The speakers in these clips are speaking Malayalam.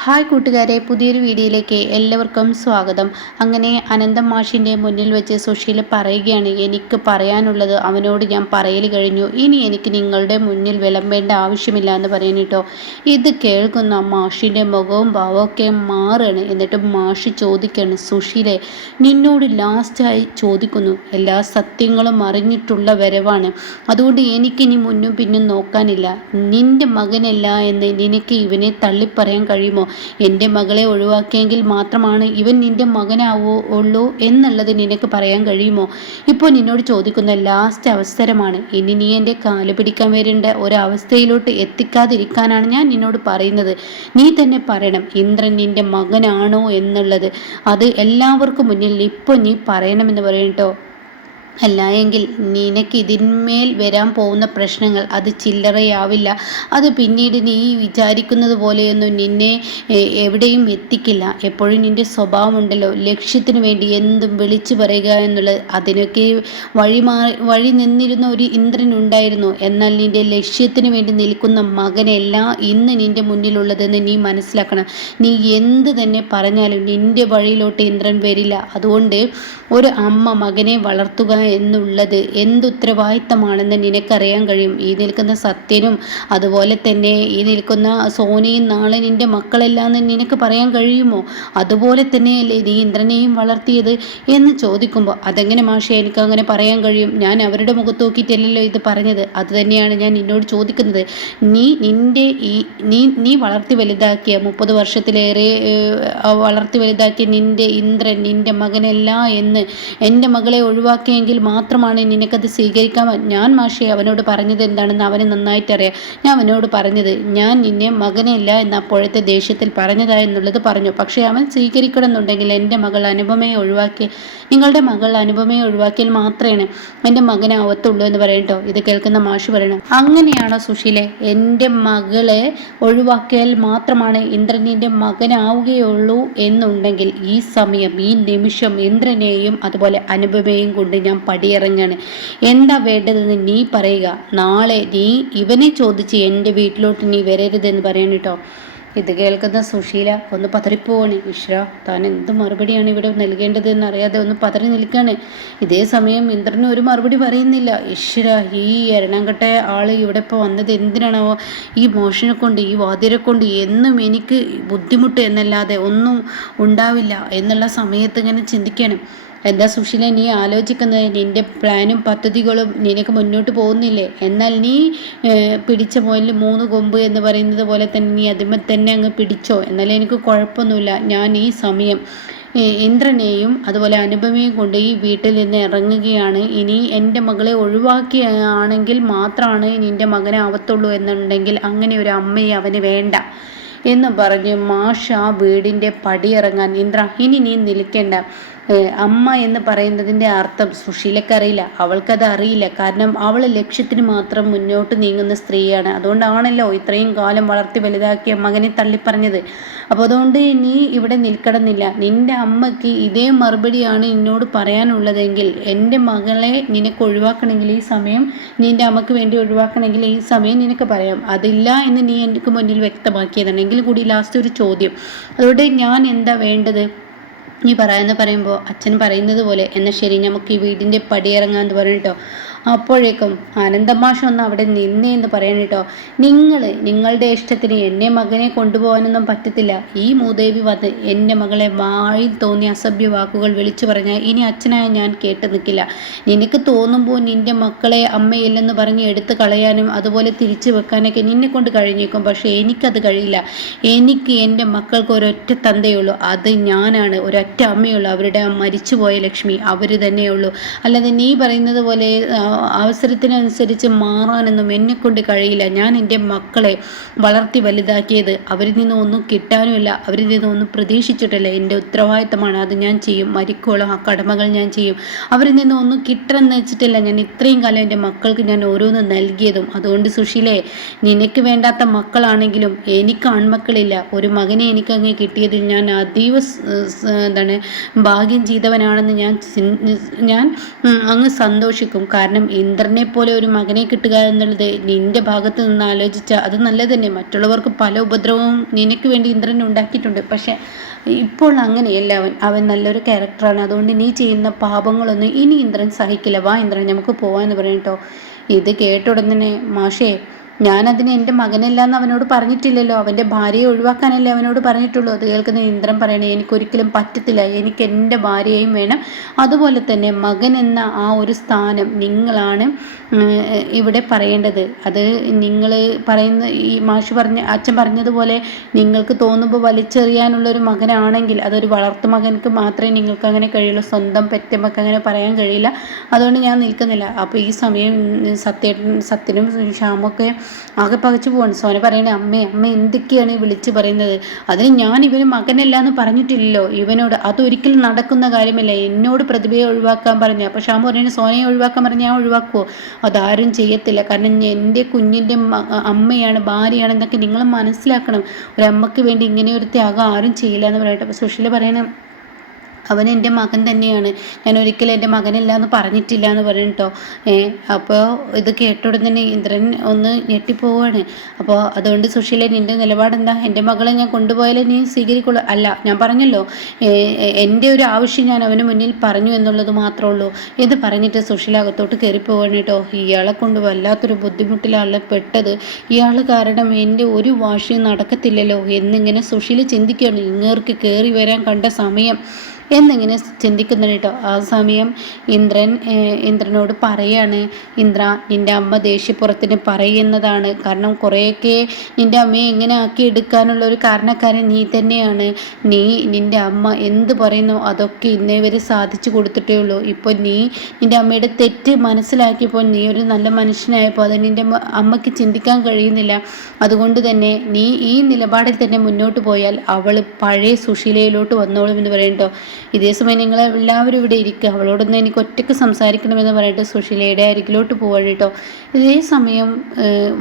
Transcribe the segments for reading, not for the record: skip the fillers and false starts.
ഹായ് കൂട്ടുകാരെ, പുതിയൊരു വീഡിയോയിലേക്ക് എല്ലാവർക്കും സ്വാഗതം. അങ്ങനെ അനന്തം മാഷിൻ്റെ മുന്നിൽ വെച്ച് സുശീല പറയുകയാണ്, എനിക്ക് പറയാനുള്ളത് അവനോട് ഞാൻ പറയൽ കഴിഞ്ഞു, ഇനി എനിക്ക് നിങ്ങളുടെ മുന്നിൽ വിളമ്പേണ്ട ആവശ്യമില്ല എന്ന് പറയുന്നിട്ടോ. ഇത് കേൾക്കുന്ന മാഷിൻ്റെ മുഖവും ഭാവമൊക്കെ മാറുകയാണ്. എന്നിട്ട് മാഷ് ചോദിക്കുകയാണ്, സുശീലെ നിന്നോട് ലാസ്റ്റായി ചോദിക്കുന്നു, എല്ലാ സത്യങ്ങളും അറിഞ്ഞിട്ടുള്ള വരവാണ്, അതുകൊണ്ട് എനിക്കിനി മുന്നും പിന്നും നോക്കാനില്ല. നിന്റെ മകനല്ല എന്ന് നിനക്ക് ഇവനെ തള്ളിപ്പറയാൻ കഴിയുമോ? എൻ്റെ മകളെ ഒഴിവാക്കിയെങ്കിൽ മാത്രമാണ് ഇവൻ നിന്റെ മകനാവുള്ളൂ എന്നുള്ളത് നിനക്ക് പറയാൻ കഴിയുമോ? ഇപ്പോൾ നിന്നോട് ചോദിക്കുന്ന ലാസ്റ്റ് അവസരമാണ്. ഇനി നീ എൻ്റെ കാല് പിടിക്കാൻ വരേണ്ട ഒരവസ്ഥയിലോട്ട് എത്തിക്കാതിരിക്കാനാണ് ഞാൻ നിന്നോട് പറയുന്നത്. നീ തന്നെ പറയണം, ഇന്ദ്രൻ നിന്റെ മകനാണോ എന്നുള്ളത്. അത് എല്ലാവർക്കും മുന്നിൽ ഇപ്പോൾ നീ പറയണമെന്ന് പറയട്ടോ. അല്ല എങ്കിൽ നിനക്ക് ഇതിന്മേൽ വരാൻ പോകുന്ന പ്രശ്നങ്ങൾ അത് ചില്ലറയാവില്ല. അത് പിന്നീട് നീ വിചാരിക്കുന്നത് പോലെയൊന്നും നിന്നെ എവിടെയും എത്തിക്കില്ല. എപ്പോഴും നിൻ്റെ സ്വഭാവമുണ്ടല്ലോ, ലക്ഷ്യത്തിന് വേണ്ടി എന്തും വിളിച്ചു പറയുക എന്നുള്ളത്. അതിനൊക്കെ വഴി നിന്നിരുന്ന ഒരു ഇന്ദ്രൻ ഉണ്ടായിരുന്നു. എന്നാൽ നിൻ്റെ ലക്ഷ്യത്തിന് വേണ്ടി നിൽക്കുന്ന മകനല്ല ഇന്ന് നിൻ്റെ മുന്നിലുള്ളതെന്ന് നീ മനസ്സിലാക്കണം. നീ എന്ത് തന്നെ പറഞ്ഞാലും നിൻ്റെ വഴിയിലോട്ട് ഇന്ദ്രൻ വരില്ല. അതുകൊണ്ട് ഒരു അമ്മ മകനെ വളർത്തുക എന്നുള്ളത് എന്തുത്തരവാദിത്തമാണെന്ന് നിനക്കറിയാൻ കഴിയും. ഈ നിൽക്കുന്ന സത്യനും അതുപോലെ തന്നെ ഈ നിൽക്കുന്ന സോനയും നാളെ നിന്റെ മക്കളെല്ലാന്ന് നിനക്ക് പറയാൻ കഴിയുമോ? അതുപോലെ തന്നെയല്ലേ നീ ഇന്ദ്രനെയും വളർത്തിയത് എന്ന് ചോദിക്കുമ്പോൾ, അതെങ്ങനെ മാഷേ എനിക്ക് അങ്ങനെ പറയാൻ കഴിയും? ഞാൻ അവരുടെ മുഖത്ത് നോക്കിയിട്ടല്ലല്ലോ ഇത് പറഞ്ഞത്. അത് തന്നെയാണ് ഞാൻ നിന്നോട് ചോദിക്കുന്നത്. നീ വളർത്തി വലുതാക്കിയ 30 വർഷത്തിലേറെ വളർത്തി വലുതാക്കിയ നിന്റെ ഇന്ദ്രൻ നിന്റെ മകനല്ല എന്ന് എൻ്റെ മകളെ ഒഴിവാക്കിയെങ്കിൽ മാത്രമാണ് നിനക്കത് സ്വീകരിക്കാൻ. ഞാൻ മാഷേ അവനോട് പറഞ്ഞത് എന്താണെന്ന് അവന് നന്നായിട്ടറിയാം. ഞാൻ അവനോട് പറഞ്ഞത് ഞാൻ നിന്നെ മകനല്ല എന്ന അപ്പോഴത്തെ ദേഷ്യത്തിൽ പറഞ്ഞതാ എന്നുള്ളത് പറഞ്ഞു. പക്ഷേ അവൻ സ്വീകരിക്കണം എന്നുണ്ടെങ്കിൽ എൻ്റെ മകൾ അനുപമയെ ഒഴിവാക്കി, നിങ്ങളുടെ മകൾ അനുപമയെ ഒഴിവാക്കിയാൽ മാത്രമേ എൻ്റെ മകനാവത്തുള്ളൂ എന്ന് പറയട്ടോ. ഇത് കേൾക്കുന്ന മാഷ് പറയണം, അങ്ങനെയാണോ സുശീലെ? എൻ്റെ മകളെ ഒഴിവാക്കിയാൽ മാത്രമാണ് ഇന്ദ്രനിൻ്റെ മകനാവുകയുള്ളൂ എന്നുണ്ടെങ്കിൽ ഈ സമയം ഈ നിമിഷം ഇന്ദ്രനെയും അതുപോലെ അനുപമയെയും കൊണ്ട് ഞാൻ പടിയിറങ്ങാണ്. എന്താ വേണ്ടതെന്ന് നീ പറയുക. നാളെ നീ ഇവനെ ചോദിച്ച് എൻ്റെ വീട്ടിലോട്ട് നീ വരരുതെന്ന് പറയണം കേട്ടോ. ഇത് കേൾക്കുന്ന സുശീല ഒന്ന് പതറിപ്പോവാണ്. ഈശ്വര, താൻ എന്ത് മറുപടിയാണ് ഇവിടെ നൽകേണ്ടതെന്ന് അറിയാതെ ഒന്ന് പതറി നിൽക്കുകയാണ്. ഇതേ സമയം ഇന്ദ്രന് ഒരു മറുപടി പറയുന്നില്ല. ഈശ്വര, ഈ എരണംകെട്ട ആള് ഇവിടെ ഇപ്പോൾ വന്നത് എന്തിനാണോ? ഈ മോഷനെ കൊണ്ട് ഈ വാതിരെ കൊണ്ട് എന്നും എനിക്ക് ബുദ്ധിമുട്ട് എന്നല്ലാതെ ഒന്നും ഉണ്ടാവില്ല എന്നുള്ള സമയത്ത് ഇങ്ങനെ ചിന്തിക്കണം. എന്താ സുശീല നീ ആലോചിക്കുന്നത്? നിൻ്റെ പ്ലാനും പദ്ധതികളും നിനക്ക് മുന്നോട്ട് പോകുന്നില്ലേ? എന്നാൽ നീ പിടിച്ച മുയലിൽ 3 കൊമ്പ് എന്ന് പറയുന്നത് പോലെ തന്നെ നീ അതിന്മേൽ തന്നെ അങ്ങ് പിടിച്ചോ. എന്നാലും എനിക്ക് കുഴപ്പമൊന്നുമില്ല. ഞാൻ ഈ സമയം ഇന്ദ്രനെയും അതുപോലെ അനുപമയും കൊണ്ട് ഈ വീട്ടിൽ നിന്ന് ഇറങ്ങുകയാണ്. ഇനി എൻ്റെ മകളെ ഒഴിവാക്കിയാണെങ്കിൽ മാത്രമാണ് നിൻ്റെ മകനാവത്തുള്ളൂ എന്നുണ്ടെങ്കിൽ അങ്ങനെ ഒരു അമ്മയെ അവന് വേണ്ട എന്ന് പറഞ്ഞ് മാഷ ആ വീടിൻ്റെ പടിയിറങ്ങാൻ. ഇന്ദ്ര, ഇനി നീ നിൽക്കേണ്ട. അമ്മ എന്ന് പറയുന്നതിൻ്റെ അർത്ഥം സുശീലക്കറിയില്ല, അവൾക്കത് അറിയില്ല. കാരണം അവൾ ലക്ഷ്യത്തിന് മാത്രം മുന്നോട്ട് നീങ്ങുന്ന സ്ത്രീയാണ്. അതുകൊണ്ടാണല്ലോ ഇത്രയും കാലം വളർത്തി വലുതാക്കിയ മകനെ തള്ളിപ്പറഞ്ഞത്. അപ്പോൾ അതുകൊണ്ട് നീ ഇവിടെ നിൽക്കണമെന്നില്ല. നിൻ്റെ അമ്മയ്ക്ക് ഇതേ മറുപടിയാണ് എന്നോട് പറയാനുള്ളതെങ്കിൽ എൻ്റെ മകളെ നിനക്ക് ഒഴിവാക്കണമെങ്കിൽ ഈ സമയം, നിൻ്റെ അമ്മയ്ക്ക് വേണ്ടി ഒഴിവാക്കണമെങ്കിൽ ഈ സമയം നിനക്ക് പറയാം. അതില്ല എന്ന് നീ എനിക്ക് മുന്നിൽ വ്യക്തമാക്കിയതാണെങ്കിൽ കൂടി ലാസ്റ്റ് ഒരു ചോദ്യം. അതുകൊണ്ട് ഞാൻ എന്താ വേണ്ടത് നീ പറയാമെന്ന് പറയുമ്പോൾ അച്ഛൻ പറയുന്നത് പോലെ എന്നാൽ ശരി നമുക്ക് ഈ വീടിൻ്റെ പടിയിറങ്ങാമെന്ന് പറഞ്ഞിട്ടോ. അപ്പോഴേക്കും ആനന്ദമാഷ് ഒന്ന് അവിടെ നിന്നേ എന്ന് പറയണം കേട്ടോ. നിങ്ങളുടെ ഇഷ്ടത്തിന് എന്നെ മകനെ കൊണ്ടുപോകാനൊന്നും പറ്റത്തില്ല. ഈ മൂദേവി വന്ന് എൻ്റെ മകളെ വായിൽ തോന്നിയ അസഭ്യ വാക്കുകൾ വിളിച്ചു പറഞ്ഞാൽ ഇനി അച്ഛനായ ഞാൻ കേട്ട് നിൽക്കില്ല. നിനക്ക് തോന്നുമ്പോൾ നിൻ്റെ മക്കളെ അമ്മയില്ലെന്ന് പറഞ്ഞ് എടുത്ത് കളയാനും അതുപോലെ തിരിച്ചു വെക്കാനൊക്കെ നിന്നെ കൊണ്ട് കഴിഞ്ഞേക്കും. പക്ഷേ എനിക്കത് കഴിയില്ല. എനിക്ക് എൻ്റെ മക്കൾക്ക് ഒരൊറ്റ തന്തയുള്ളൂ, അത് ഞാനാണ്. ഒരൊറ്റ അമ്മയുള്ളൂ, അവരുടെ മരിച്ചുപോയ ലക്ഷ്മി, അവർ തന്നെയുള്ളൂ. അല്ലാതെ നീ പറയുന്നത് പോലെ അവസരത്തിനനുസരിച്ച് മാറാനൊന്നും എന്നെക്കൊണ്ട് കഴിയില്ല. ഞാൻ എൻ്റെ മക്കളെ വളർത്തി വലുതാക്കിയത് അവരിൽ നിന്നും ഒന്നും കിട്ടാനുമില്ല, അവരിൽ നിന്നും ഒന്നും പ്രതീക്ഷിച്ചിട്ടില്ല. എൻ്റെ ഉത്തരവാദിത്തമാണ്, അത് ഞാൻ ചെയ്യും. മരിക്കോളം ആ കടമകൾ ഞാൻ ചെയ്യും. അവരിൽ നിന്നും ഒന്നും കിട്ടണമെന്ന് വെച്ചിട്ടില്ല ഞാൻ ഇത്രയും കാലം എൻ്റെ മക്കൾക്ക് ഞാൻ ഓരോന്ന് നൽകിയതും. അതുകൊണ്ട് സുശീലേ, നിനക്ക് വേണ്ടാത്ത മക്കളാണെങ്കിലും എനിക്ക് ആൺമക്കളില്ല. ഒരു മകനെ എനിക്കങ്ങ് കിട്ടിയതിൽ ഞാൻ അതീവ ഭാഗ്യം ചെയ്തവനാണെന്ന് ഞാൻ അങ്ങ് സന്തോഷിക്കും. കാരണം കാരണം ഇന്ദ്രനെ പോലെ ഒരു മകനെ കിട്ടുക എന്നുള്ളത് നിന്റെ ഭാഗത്ത് നിന്ന് ആലോചിച്ചാൽ അത് നല്ലത് തന്നെ. മറ്റുള്ളവർക്ക് പല ഉപദ്രവവും നിനക്ക് വേണ്ടി ഇന്ദ്രൻ ഉണ്ടാക്കിയിട്ടുണ്ട്. പക്ഷെ ഇപ്പോൾ അങ്ങനെയല്ല. അവൻ നല്ലൊരു ക്യാരക്ടറാണ്. അതുകൊണ്ട് നീ ചെയ്യുന്ന പാപങ്ങളൊന്നും ഇനി ഇന്ദ്രൻ സഹിക്കില്ല. വാ ഇന്ദ്രൻ, നമുക്ക് പോവാന്ന് പറയട്ടോ. ഇത് കേട്ട ഉടനെ മാഷേ, ഞാനതിന് എൻ്റെ മകനല്ലാന്ന് അവനോട് പറഞ്ഞിട്ടില്ലല്ലോ, അവൻ്റെ ഭാര്യയെ ഒഴിവാക്കാനല്ലേ അവനോട് പറഞ്ഞിട്ടുള്ളൂ. അത് കേൾക്കുന്ന ഇന്ദ്രൻ പറയണേ, എനിക്കൊരിക്കലും പറ്റത്തില്ല, എനിക്ക് എൻ്റെ ഭാര്യയെയും വേണം. അതുപോലെ തന്നെ മകൻ എന്ന ആ ഒരു സ്ഥാനം നിങ്ങളാണ് ഇവിടെ പറയേണ്ടത്. അത് നിങ്ങൾ പറയുന്ന ഈ മാഷ് അച്ഛൻ പറഞ്ഞതുപോലെ നിങ്ങൾക്ക് തോന്നുമ്പോൾ വലിച്ചെറിയാനുള്ളൊരു മകനാണെങ്കിൽ അതൊരു വളർത്തു മകനക്ക് മാത്രമേ നിങ്ങൾക്ക് അങ്ങനെ കഴിയുള്ളൂ. സ്വന്തം പെറ്റമ്മക്ക് അങ്ങനെ പറയാൻ കഴിയില്ല. അതുകൊണ്ട് ഞാൻ നിൽക്കുന്നില്ല. അപ്പോൾ ഈ സമയം സത്യനും ശ്യാമൊക്കെ ആകെ പകച്ചു പോവാണ്. സോന പറയണേ, അമ്മ എന്തൊക്കെയാണ് ഈ വിളിച്ച് പറയുന്നത്? അതിന് ഞാൻ ഇവന് മകനല്ല എന്ന് പറഞ്ഞിട്ടില്ലല്ലോ ഇവനോട്. അതൊരിക്കലും നടക്കുന്ന കാര്യമല്ല. എന്നോട് പ്രതിഭയെ ഒഴിവാക്കാൻ പറഞ്ഞു. അപ്പോൾ ശ്യാമ പറയുന്നത്, സോനയെ ഒഴിവാക്കാൻ പറഞ്ഞ് ഞാൻ ഒഴിവാക്കുമോ? അതാരും ചെയ്യത്തില്ല. കാരണം എൻ്റെ കുഞ്ഞിൻ്റെ അമ്മയാണ്, ഭാര്യയാണ് എന്നൊക്കെ നിങ്ങൾ മനസ്സിലാക്കണം. ഒരമ്മയ്ക്ക് വേണ്ടി ഇങ്ങനെ ഒരു ത്യാഗം ആരും ചെയ്യില്ല എന്ന് പറയട്ടെ. അപ്പോൾ സുശീല പറയണ, അവൻ എൻ്റെ മകൻ തന്നെയാണ്, ഞാൻ ഒരിക്കലും എൻ്റെ മകനല്ല എന്ന് പറഞ്ഞിട്ടില്ല എന്ന് പറയട്ടോ. അപ്പോൾ ഇത് കേട്ടോടെ തന്നെ ഇന്ദ്രൻ ഒന്ന് ഞെട്ടിപ്പോവാണ്. അപ്പോൾ അതുകൊണ്ട് സുശീല, നിൻ്റെ നിലപാടെന്താ? എൻ്റെ മകളെ ഞാൻ കൊണ്ടുപോയാലേ നീ സ്വീകരിക്കുള്ളൂ? അല്ല, ഞാൻ പറഞ്ഞല്ലോ, എൻ്റെ ഒരു ആവശ്യം ഞാൻ അവന് മുന്നിൽ പറഞ്ഞു എന്നുള്ളത് മാത്രമേ ഉള്ളൂ. ഇത് പറഞ്ഞിട്ട് സുശീല അകത്തോട്ട് കയറിപ്പോവാണ് കേട്ടോ. ഇയാളെ കൊണ്ട് വല്ലാത്തൊരു ബുദ്ധിമുട്ടിലാണ് പെട്ടത്. ഇയാൾ കാരണം എൻ്റെ ഒരു വാശിയും നടക്കത്തില്ലല്ലോ എന്നിങ്ങനെ സുശീല ചിന്തിക്കുകയാണ്. ഇങ്ങേർക്ക് കയറി വരാൻ കണ്ട സമയം എന്നിങ്ങനെ ചിന്തിക്കുന്നുണ്ട് കേട്ടോ. ആ സമയം ഇന്ദ്രനോട് പറയാണ്, ഇന്ദ്ര, നിൻ്റെ അമ്മ ദേഷ്യപ്പുറത്തിന് പറയുന്നതാണ്. കാരണം കുറേയൊക്കെ നിൻ്റെ അമ്മയെ ഇങ്ങനെ ആക്കി എടുക്കാനുള്ള ഒരു കാരണക്കാരൻ നീ തന്നെയാണ്. നിൻ്റെ അമ്മ എന്ത് പറയുന്നു അതൊക്കെ ഇന്നേ വരെ സാധിച്ചു കൊടുത്തിട്ടേ ഉള്ളൂ. ഇപ്പോൾ നിൻ്റെ അമ്മയുടെ തെറ്റ് മനസ്സിലാക്കിയപ്പോൾ നീ ഒരു നല്ല മനുഷ്യനായപ്പോൾ അത് നിൻ്റെ അമ്മയ്ക്ക് ചിന്തിക്കാൻ കഴിയുന്നില്ല. അതുകൊണ്ട് തന്നെ നീ ഈ നിലപാടിൽ തന്നെ മുന്നോട്ട് പോയാൽ അവൾ പഴയ സുശീലയിലോട്ട് വന്നോളും എന്ന് പറയട്ടോ. ഇതേ സമയം നിങ്ങൾ എല്ലാവരും ഇവിടെ ഇരിക്കുക, അവളോടൊന്ന് എനിക്ക് ഒറ്റയ്ക്ക് സംസാരിക്കണമെന്ന് പറഞ്ഞിട്ട് സുശീലയുടെ അരികിലോട്ട് പോവാണ് കേട്ടോ. ഇതേ സമയം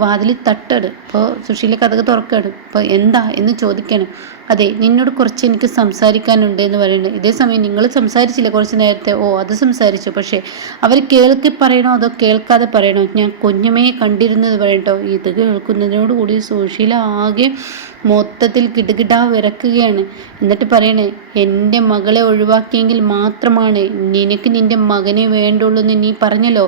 വാതിൽ തട്ടാണ്. അപ്പോൾ സുശീല കഥക് തുറക്കാണ്. അപ്പോൾ എന്താ എന്ന് ചോദിക്കണം. അതെ, നിന്നോട് കുറച്ച് എനിക്ക് സംസാരിക്കാനുണ്ട് എന്ന് പറയുന്നത്. ഇതേ സമയം നിങ്ങൾ സംസാരിച്ചില്ല കുറച്ച് നേരത്തെ? ഓ, അത് സംസാരിച്ചു. പക്ഷേ അവർ കേൾക്കി പറയണോ അതോ കേൾക്കാതെ പറയണോ? ഞാൻ കുഞ്ഞമ്മയെ കണ്ടിരുന്നത് പറയട്ടോ. ഇത് കേൾക്കുന്നതിനോട് കൂടി സുശീല ആകെ മൊത്തത്തിൽ കിടുകിടാ വിറക്കുകയാണ്. എന്നിട്ട് പറയണേ, എൻ്റെ മകളെ ഒഴിവാക്കിയെങ്കിൽ മാത്രമാണ് നിനക്ക് നിൻ്റെ മകനെ വേണ്ടുള്ളൂ എന്ന് നീ പറഞ്ഞല്ലോ.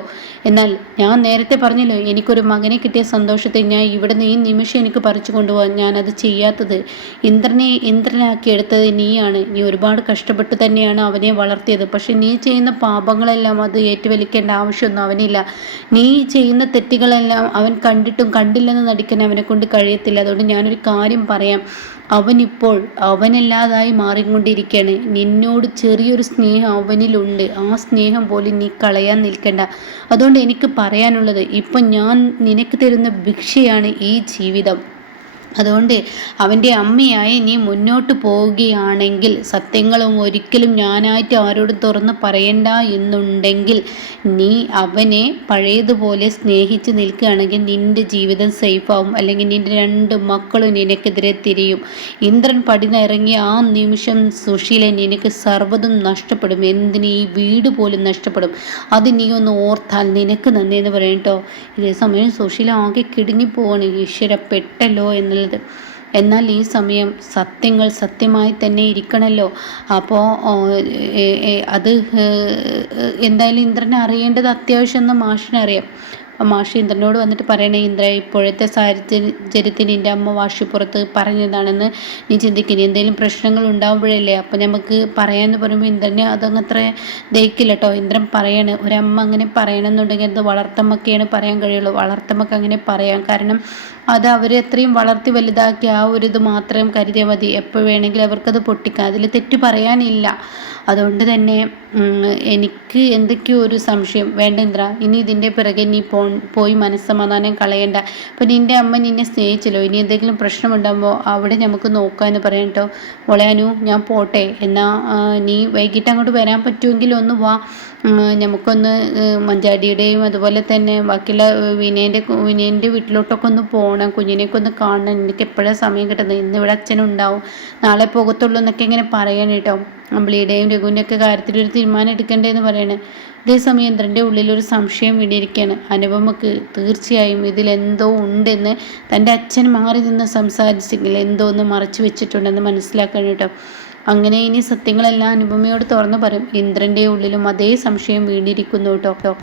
എന്നാൽ ഞാൻ നേരത്തെ പറഞ്ഞല്ലോ, എനിക്കൊരു മകനെ കിട്ടിയ സന്തോഷത്തെ ഞാൻ ഇവിടെ നിന്ന് ഈ നിമിഷം എനിക്ക് പറിച്ചു കൊണ്ടുപോകാൻ ഞാനത് ചെയ്യാത്തത്. ഇന്ദ്രനാക്കി എടുത്തത് നീയാണ്. നീ ഒരുപാട് കഷ്ടപ്പെട്ട് തന്നെയാണ് അവനെ വളർത്തിയത്. പക്ഷെ നീ ചെയ്യുന്ന പാപങ്ങളെല്ലാം അത് ഏറ്റുവലിക്കേണ്ട ആവശ്യമൊന്നും അവനില്ല. നീ ചെയ്യുന്ന തെറ്റുകളെല്ലാം അവൻ കണ്ടിട്ടും കണ്ടില്ലെന്ന് നടിക്കാൻ അവനെ കൊണ്ട് കഴിയത്തില്ല. അതുകൊണ്ട് ഞാനൊരു കാര്യം പറയാം, അവനിപ്പോൾ അവനല്ലാതായി മാറിക്കൊണ്ടിരിക്കുകയാണ്. നിന്നോട് ചെറിയൊരു സ്നേഹം അവനിലുണ്ട്. ആ സ്നേഹം പോലും നീ കളയാൻ നിൽക്കണ്ട. അതുകൊണ്ട് എനിക്ക് പറയാനുള്ളത്, ഇപ്പം ഞാൻ നിനക്ക് തരുന്ന ഭിക്ഷയാണ് ഈ ജീവിതം. അതുകൊണ്ട് അവൻ്റെ അമ്മയായി നീ മുന്നോട്ട് പോവുകയാണെങ്കിൽ സത്യങ്ങളും ഒരിക്കലും ഞാനായിട്ട് ആരോടും തുറന്ന് പറയണ്ട എന്നുണ്ടെങ്കിൽ നീ അവനെ പഴയതുപോലെ സ്നേഹിച്ച് നിൽക്കുകയാണെങ്കിൽ നിൻ്റെ ജീവിതം സേഫാവും. അല്ലെങ്കിൽ നിൻ്റെ 2 മക്കളും നിനക്കെതിരെ തിരിയും. ഇന്ദ്രൻ പടിനിറങ്ങിയ ആ നിമിഷം സുശീല നിനക്ക് സർവ്വതും നഷ്ടപ്പെടും. എന്തിന്, ഈ വീട് പോലും നഷ്ടപ്പെടും. അത് നീ ഒന്ന് ഓർത്താൽ നിനക്ക് നന്ദി എന്ന് പറയും കേട്ടോ. ഇതേ സമയം സുശീല ആകെ കിടുങ്ങിപ്പോവാണ്. ഈശ്വര, പെട്ടല്ലോ എന്നുള്ളത്. എന്നാൽ ഈ സമയം സത്യങ്ങൾ സത്യമായി തന്നെ ഇരിക്കണമല്ലോ. അപ്പോൾ അത് എന്തായാലും ഇന്ദ്രനെ അറിയേണ്ടത് അത്യാവശ്യമെന്ന് മാഷിനറിയാം. മാഷ് ഇന്ദ്രനോട് വന്നിട്ട് പറയണേ, ഇന്ദ്ര, ഇപ്പോഴത്തെ സാഹചര്യത്തിന് എൻ്റെ അമ്മ വാശിപ്പുറത്ത് പറഞ്ഞതാണെന്ന് നീ ചിന്തിക്കുന്നു. എന്തെങ്കിലും പ്രശ്നങ്ങൾ ഉണ്ടാകുമ്പോഴല്ലേ അപ്പം നമുക്ക് പറയാമെന്ന് പറയുമ്പോൾ ഇന്ദ്രന് അതങ്ങത്ര ദഹിക്കില്ല കേട്ടോ. ഇന്ദ്രൻ പറയാണ്, ഒരമ്മ അങ്ങനെ പറയണമെന്നുണ്ടെങ്കിൽ അത് വളർത്തമ്മക്കെയാണ് പറയാൻ കഴിയുള്ളൂ. വളർത്തമ്മക്ക് അങ്ങനെ പറയാം. കാരണം അത് അവർ എത്രയും വളർത്തി വലുതാക്കി ആ ഒരു ഇത് മാത്രം കരുതിയാൽ മതി. എപ്പോൾ വേണമെങ്കിലും അവർക്കത് പൊട്ടിക്കാം. അതിൽ തെറ്റ് പറയാനില്ല. അതുകൊണ്ട് തന്നെ എനിക്ക് എന്തൊക്കെയോ ഒരു സംശയം. വേണ്ട ഇന്ദ്ര, ഇനി ഇതിൻ്റെ പിറകെ നീ പോയി മനസ്സമാധാനം കളയണ്ട. അപ്പം നിൻ്റെ അമ്മ നിന്നെ സ്നേഹിച്ചല്ലോ. ഇനി എന്തെങ്കിലും പ്രശ്നമുണ്ടാകുമ്പോൾ അവിടെ നമുക്ക് നോക്കാമെന്ന് പറയാം കേട്ടോ. മോളെ അനു, ഞാൻ പോട്ടെ. എന്നാൽ നീ വൈകിട്ട് അങ്ങോട്ട് വരാൻ പറ്റുമെങ്കിൽ ഒന്ന് വാ. നമുക്കൊന്ന് മഞ്ചാടിയുടെയും അതുപോലെ തന്നെ ബാക്കിയുള്ള വിനയൻ്റെ വീട്ടിലോട്ടൊക്കെ ഒന്ന് പോകണം. കുഞ്ഞിനെയൊക്കെ ഒന്ന് കാണണം. എനിക്ക് എപ്പോഴാണ് സമയം കിട്ടുന്നത്? ഇന്നിവിടെ അച്ഛനുണ്ടാവും, നാളെ പോകത്തുള്ളൂ എന്നൊക്കെ ഇങ്ങനെ പറയണം കേട്ടോ. അമ്പിളിയുടെയും രഘുവിൻ്റെ ഒക്കെ കാര്യത്തിൽ ഒരു തീരുമാനം എടുക്കണ്ടേന്ന് പറയണേ. അതേസമയം ഇന്ദ്രൻ്റെ ഉള്ളിൽ ഒരു സംശയം വീണിരിക്കുകയാണ്. അനുപമക്ക് തീർച്ചയായും ഇതിലെന്തോ ഉണ്ടെന്ന് തൻ്റെ അച്ഛൻ മാറി നിന്ന് സംസാരിച്ചെങ്കിൽ എന്തോ ഒന്ന് മറച്ചു വെച്ചിട്ടുണ്ടെന്ന് മനസ്സിലാക്കണം കേട്ടോ. അങ്ങനെ ഇനി സത്യങ്ങളെല്ലാം അനുപമയോട് തുറന്നു പറയും. ഇന്ദ്രൻ്റെ ഉള്ളിലും അതേ സംശയം വീണിരിക്കുന്നു കേട്ടോ.